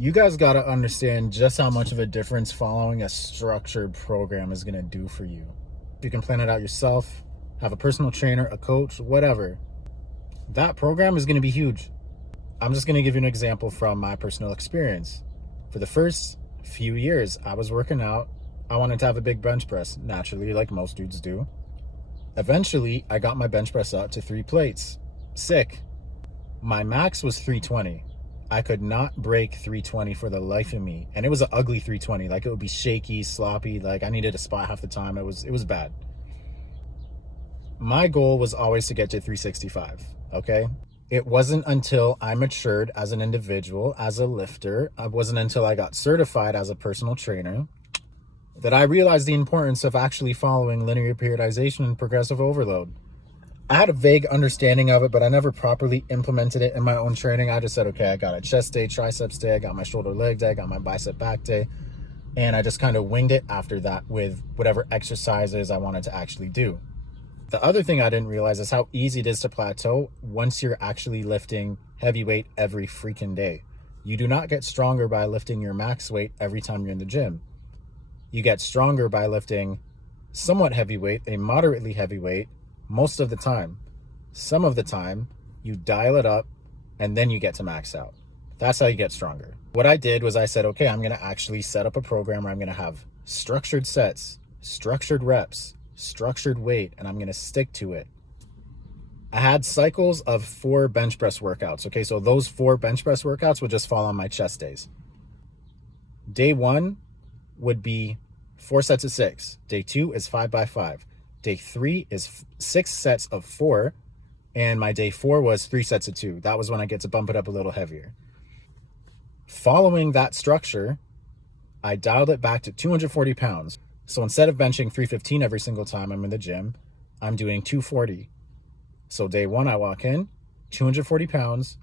You guys got to understand just how much of a difference following a structured program is going to do for you. You can plan it out yourself, have a personal trainer, a coach, whatever. That program is going to be huge. I'm just going to give you an example from my personal experience. For the first few years I was working out, I wanted to have a big bench press, naturally, like most dudes do. Eventually, I got my bench press up to 3 plates. Sick. My max was 320. I could not break 320 for the life of me. And it was an ugly 320. Like, it would be shaky, sloppy. Like, I needed a spot half the time. It was bad. My goal was always to get to 365, okay? It wasn't until I matured as an individual, as a lifter, it wasn't until I got certified as a personal trainer that I realized the importance of actually following linear periodization and progressive overload. I had a vague understanding of it, but I never properly implemented it in my own training. I just said, okay, I got a chest day, triceps day, I got my shoulder leg day, I got my bicep back day, and I just kind of winged it after that with whatever exercises I wanted to actually do. The other thing I didn't realize is how easy it is to plateau once you're actually lifting heavy weight every freaking day. You do not get stronger by lifting your max weight every time you're in the gym. You get stronger by lifting somewhat heavy weight, a moderately heavy weight, most of the time. Some of the time, you dial it up and then you get to max out. That's how you get stronger. What I did was I said, okay, I'm going to actually set up a program where I'm going to have structured sets, structured reps, structured weight, and I'm going to stick to it. I had cycles of 4 bench press workouts. Okay, so those 4 bench press workouts would just fall on my chest days. Day 1 would be 4 sets of 6. Day 2 is 5 by 5. Day 3 is 6 sets of 4. And my day 4 was 3 sets of 2. That was when I get to bump it up a little heavier. Following that structure, I dialed it back to 240 pounds. So instead of benching 315 every single time I'm in the gym, I'm doing 240. So day 1, I walk in, 240 pounds,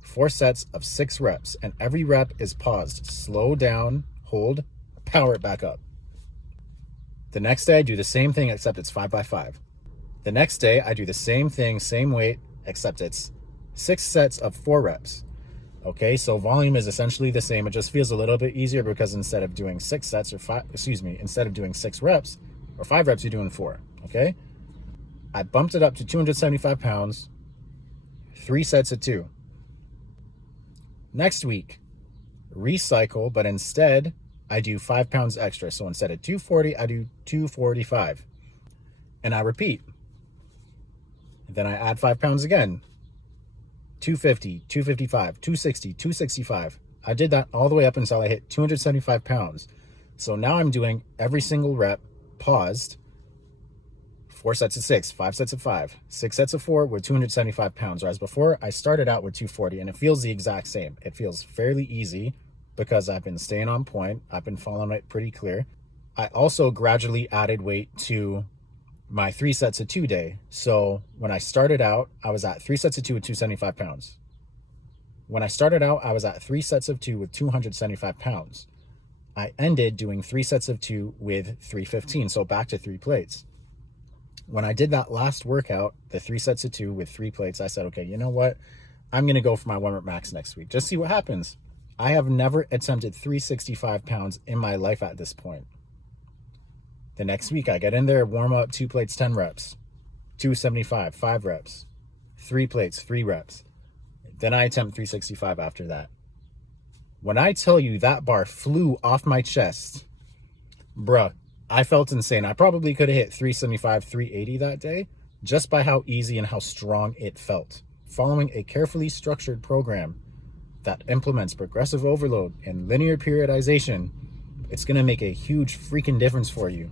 4 sets of 6 reps, and every rep is paused. Slow down, hold, power it back up. The next day, I do the same thing, except it's 5 by 5. The next day, I do the same thing, same weight, except it's 6 sets of 4 reps. Okay, so volume is essentially the same. It just feels a little bit easier because instead of doing 6 sets instead of doing 6 reps or 5 reps, you're doing 4. Okay, I bumped it up to 275 pounds, 3 sets of 2. Next week, recycle, but instead I do 5 pounds extra. So instead of 240, I do 245. And I repeat. Then I add 5 pounds again. 250, 255, 260, 265. I did that all the way up until I hit 275 pounds. So now I'm doing every single rep paused. 4 sets of 6, 5 sets of 5, 6 sets of 4 with 275 pounds. Whereas before, I started out with 240, and it feels the exact same. It feels fairly easy because I've been staying on point. I've been following it pretty clear. I also gradually added weight to my 3 sets of 2 day. So when I started out, I was at 3 sets of 2 with 275 pounds. When I started out, I was at 3 sets of 2 with 275 pounds. I ended doing 3 sets of 2 with 315, so back to 3 plates. When I did that last workout, the 3 sets of 2 with 3 plates, I said, okay, you know what? I'm going to go for my 1 rep max next week. Just see what happens. I have never attempted 365 pounds in my life at this point. The next week, I get in there, warm up, 2 plates, 10 reps, 275, 5 reps, 3 plates, 3 reps. Then I attempt 365 after that. When I tell you that bar flew off my chest, bruh, I felt insane. I probably could have hit 375, 380 that day just by how easy and how strong it felt. Following a carefully structured program that implements progressive overload and linear periodization, it's going to make a huge freaking difference for you.